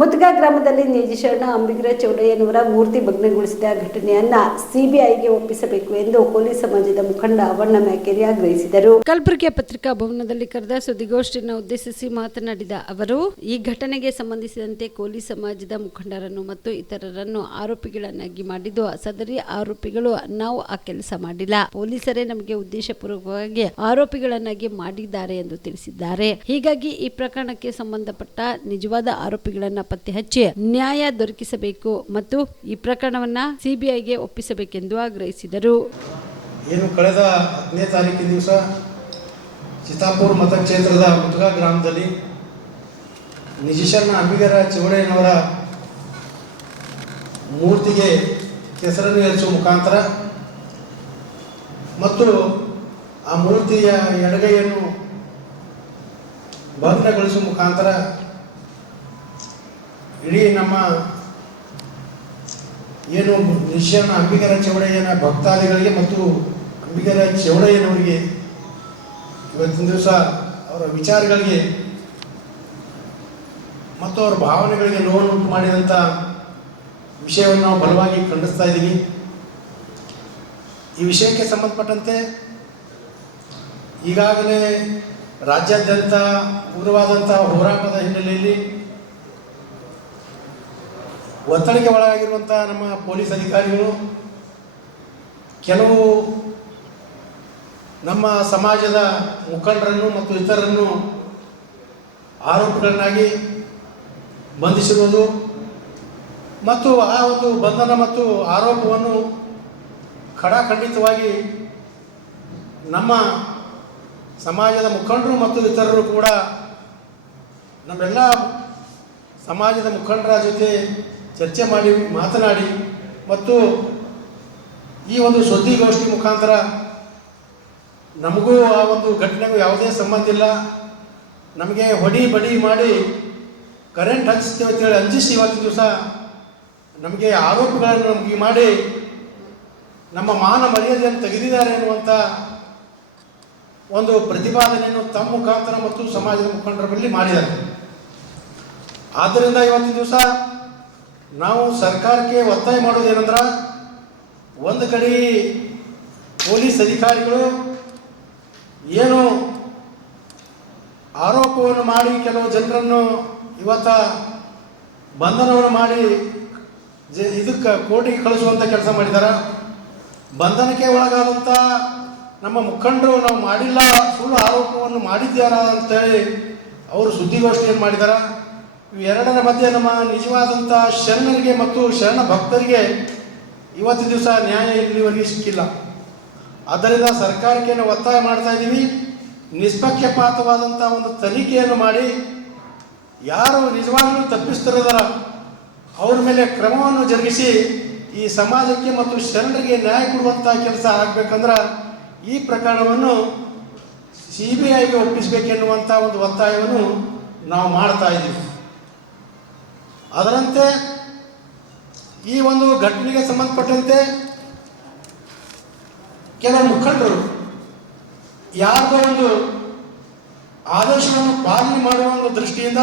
ಮುದ್ಗಾ ಗ್ರಾಮದಲ್ಲಿ ನಿಜಶರಣ ಅಂಬಿಗರ ಚೌಡಯ್ಯನವರ ಮೂರ್ತಿ ಭಗ್ನಗೊಳಿಸಿದ ಘಟನೆಯನ್ನ ಸಿಬಿಐಗೆ ಒಪ್ಪಿಸಬೇಕು ಎಂದು ಕೋಲಿ ಸಮಾಜದ ಮುಖಂಡ ಅವಣ್ಣ ಮ್ಯಾಕೆರಿ ಆಗ್ರಹಿಸಿದರು. ಕಲಬುರಗಿಯ ಪತ್ರಿಕಾ ಭವನದಲ್ಲಿ ಕರೆದ ಸುದ್ದಿಗೋಷ್ಠಿಯನ್ನು ಉದ್ದೇಶಿಸಿ ಮಾತನಾಡಿದ ಅವರು, ಈ ಘಟನೆಗೆ ಸಂಬಂಧಿಸಿದಂತೆ ಕೋಲಿ ಸಮಾಜದ ಮುಖಂಡರನ್ನು ಮತ್ತು ಇತರರನ್ನು ಆರೋಪಿಗಳನ್ನಾಗಿ ಮಾಡಿದ್ದು ಸದರಿ ಆರೋಪಿಗಳು, ನಾವು ಆ ಕೆಲಸ ಮಾಡಿಲ್ಲ. ಪೊಲೀಸರೇ ನಮಗೆ ಉದ್ದೇಶಪೂರ್ವಕವಾಗಿ ಆರೋಪಿಗಳನ್ನಾಗಿ ಮಾಡಿದ್ದಾರೆ ಎಂದು ತಿಳಿಸಿದ್ದಾರೆ. ಹೀಗಾಗಿ ಈ ಪ್ರಕರಣಕ್ಕೆ ಸಂಬಂಧಪಟ್ಟ ನಿಜವಾದ ಆರೋಪಿಗಳನ್ನ ಪತ್ತೆ ಹಚ್ಚಿ ನ್ಯಾಯ ದೊರಕಿಸಬೇಕು ಮತ್ತು ಈ ಪ್ರಕರಣವನ್ನ ಸಿಬಿಐಗೆ ಒಪ್ಪಿಸಬೇಕೆಂದು ಆಗ್ರಹಿಸಿದರು. ಏನು ಕಳೆದ ಹತ್ತನೇ ತಾರೀಕಿನ ದಿವಸ ಚಿತ್ತಾಪುರ ಮತಕ್ಷೇತ್ರದ ಮುಟ್ಗಾ ಗ್ರಾಮದಲ್ಲಿ ನಿಜಶರಣ ಅಂಬಿಗರ ಚೌಡಯ್ಯನವರ ಮೂರ್ತಿಗೆ ಕೆಸರನ್ನು ಎರಚುವ ಮುಖಾಂತರ ಮತ್ತು ಆ ಮೂರ್ತಿಯ ಎಡಗೈಯನ್ನು ಭಗ್ನಗೊಳಿಸುವ ಮುಖಾಂತರ ಇಡೀ ನಮ್ಮ ಏನು ನಿಶ್ಚಯನ ಅಂಬಿಗರ ಚೌಡಯ್ಯನ ಭಕ್ತಾದಿಗಳಿಗೆ ಮತ್ತು ಅಂಬಿಗರ ಚೌಡಯ್ಯನವರಿಗೆ ಇವತ್ತಿನ ದಿವಸ ಅವರ ವಿಚಾರಗಳಿಗೆ ಮತ್ತು ಅವರ ಭಾವನೆಗಳಿಗೆ ನೋವನ್ನು ಮಾಡಿದಂಥ ವಿಷಯವನ್ನು ನಾವು ಬಲವಾಗಿ ಖಂಡಿಸ್ತಾ ಇದ್ದೀವಿ. ಈ ವಿಷಯಕ್ಕೆ ಸಂಬಂಧಪಟ್ಟಂತೆ ಈಗಾಗಲೇ ರಾಜ್ಯಾದ್ಯಂತ ಉಗ್ರವಾದಂಥ ಹೋರಾಟದ ಹಿನ್ನೆಲೆಯಲ್ಲಿ ಒತ್ತಡಕ್ಕೆ ಒಳಗಾಗಿರುವಂಥ ನಮ್ಮ ಪೊಲೀಸ್ ಅಧಿಕಾರಿಗಳು, ಕೆಲವು ನಮ್ಮ ಸಮಾಜದ ಮುಖಂಡರನ್ನು ಮತ್ತು ಇತರರನ್ನು ಆರೋಪಿಗಳನ್ನಾಗಿ ಬಂಧಿಸಿರುವುದು ಮತ್ತು ಆ ಒಂದು ಬಂಧನ ಮತ್ತು ಆರೋಪವನ್ನು ಖಡಾಖಂಡಿತವಾಗಿ ನಮ್ಮ ಸಮಾಜದ ಮುಖಂಡರು ಮತ್ತು ಇತರರು ಕೂಡ ನಮ್ಮೆಲ್ಲ ಸಮಾಜದ ಮುಖಂಡರ ಜೊತೆ ಚರ್ಚೆ ಮಾಡಿ, ಮಾತನಾಡಿ ಮತ್ತು ಈ ಒಂದು ಸುದ್ದಿಗೋಷ್ಠಿ ಮುಖಾಂತರ ನಮಗೂ ಆ ಒಂದು ಘಟನೆಗೂ ಯಾವುದೇ ಸಂಬಂಧ ಇಲ್ಲ. ನಮಗೆ ಹೊಡಿ ಬಡಿ ಮಾಡಿ ಕರೆಂಟ್ ಹಚ್ಚಿಸ್ತೇವೆ ಅಂತೇಳಿ ಅಂಜಿಸಿ ಇವತ್ತಿನ ದಿವಸ. ನಮಗೆ ಆರೋಪಗಳನ್ನು ನಮಗೆ ಮಾಡಿ ನಮ್ಮ ಮಾನ ಮರ್ಯಾದೆಯನ್ನು ತೆಗೆದಿದ್ದಾರೆ ಎನ್ನುವಂಥ ಒಂದು ಪ್ರತಿಪಾದನೆಯನ್ನು ತಮ್ಮ ಮುಖಾಂತರ ಮತ್ತು ಸಮಾಜದ ಮುಖಂಡರ ಬಳಿ ಮಾಡಿದ್ದಾರೆ. ಆದ್ದರಿಂದ ಇವತ್ತಿನ ದಿವಸ ನಾವು ಸರ್ಕಾರಕ್ಕೆ ಒತ್ತಾಯ ಮಾಡೋದೇನೆಂದ್ರೆ ಒಂದು ಕಡೆ ಪೊಲೀಸ್ ಅಧಿಕಾರಿಗಳು ಏನು ಆರೋಪವನ್ನು ಮಾಡಿ ಕೆಲವು ಜನರನ್ನು ಇವತ್ತ ಬಂಧನವನ್ನು ಮಾಡಿ ಇದಕ್ಕೆ ಕೋರ್ಟಿಗೆ ಕಳಿಸುವಂಥ ಕೆಲಸ ಮಾಡಿದ್ದಾರೆ ಬಂಧನಕ್ಕೆ ಒಳಗಾದಂಥ ನಮ್ಮ ಮುಖಂಡರು ನಾವು ಮಾಡಿಲ್ಲ, ಸುಳ್ಳು ಆರೋಪವನ್ನು ಮಾಡಿದ್ದಾರ ಅಂತೇಳಿ ಅವರು ಸುದ್ದಿಗೋಷ್ಠಿಯನ್ನು ಮಾಡಿದ್ದಾರೆ ಇವೆರಡರ ಮಧ್ಯೆ ನಮ್ಮ ನಿಜವಾದಂಥ ಶರಣರಿಗೆ ಮತ್ತು ಶರಣ ಭಕ್ತರಿಗೆ ಇವತ್ತು ದಿವಸ ನ್ಯಾಯ ಇಲ್ಲಿವರೆಗೆ ಸಿಕ್ಕಿಲ್ಲ. ಆದ್ದರಿಂದ ಸರ್ಕಾರಕ್ಕೆ ನಾವು ಒತ್ತಾಯ ಮಾಡ್ತಾ ಇದ್ದೀವಿ. ನಿಷ್ಪಕ್ಷಪಾತವಾದಂಥ ಒಂದು ತನಿಖೆಯನ್ನು ಮಾಡಿ ಯಾರು ನಿಜವಾಗಲೂ ತಪ್ಪಿಸ್ತಿರೋದರ ಅವ್ರ ಮೇಲೆ ಕ್ರಮವನ್ನು ಜರುಗಿಸಿ ಈ ಸಮಾಜಕ್ಕೆ ಮತ್ತು ಶರಣರಿಗೆ ನ್ಯಾಯ ಕೊಡುವಂಥ ಕೆಲಸ ಆಗಬೇಕಂದ್ರೆ ಈ ಪ್ರಕರಣವನ್ನು ಸಿ ಬಿ ಐಗೆ ಒಪ್ಪಿಸಬೇಕೆನ್ನುವಂಥ ಒಂದು ಒತ್ತಾಯವನ್ನು ನಾವು ಮಾಡ್ತಾ ಇದ್ದೀವಿ. ಅದರಂತೆ ಈ ಒಂದು ಘಟನೆಗೆ ಸಂಬಂಧಪಟ್ಟಂತೆ ಕೆಲವು ಮುಖಂಡರು ಯಾರದೋ ಒಂದು ಆದೇಶವನ್ನು ಪಾಲನೆ ಮಾಡುವ ಒಂದು ದೃಷ್ಟಿಯಿಂದ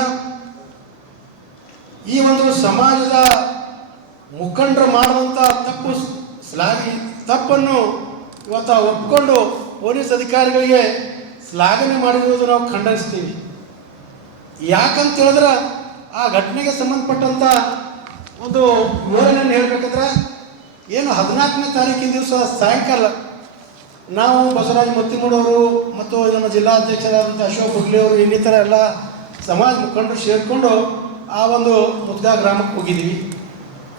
ಈ ಒಂದು ಸಮಾಜದ ಮುಖಂಡರು ಮಾಡುವಂಥ ತಪ್ಪು ಶ್ಲಾಘಿ ತಪ್ಪನ್ನು ಇವತ್ತು ಒಪ್ಪಿಕೊಂಡು ಪೊಲೀಸ್ ಅಧಿಕಾರಿಗಳಿಗೆ ಶ್ಲಾಘನೆ ಮಾಡಿರುವುದು ನಾವು ಖಂಡಿಸ್ತೀವಿ ಯಾಕಂತ ಹೇಳಿದ್ರೆ ಆ ಘಟನೆಗೆ ಸಂಬಂಧಪಟ್ಟಂಥ ಒಂದು ವಿವರಣೆಯನ್ನು ಹೇಳ್ಬೇಕಂದ್ರೆ, ಏನು ಹದಿನಾಲ್ಕನೇ ತಾರೀಕಿನ ದಿವಸ ಸಾಯಂಕಾಲ ನಾವು ಬಸವರಾಜ ಮತ್ತಿಮೂಡವರು ಮತ್ತು ನಮ್ಮ ಜಿಲ್ಲಾಧ್ಯಕ್ಷರಾದಂಥ ಅಶೋಕ್ ಅವರು ಇನ್ನಿತರ ಎಲ್ಲ ಸಮಾಜ ಮುಖಂಡರು ಸೇರಿಕೊಂಡು ಆ ಒಂದು ಮುದ್ಗಾ ಗ್ರಾಮಕ್ಕೆ ಹೋಗಿದ್ದೀವಿ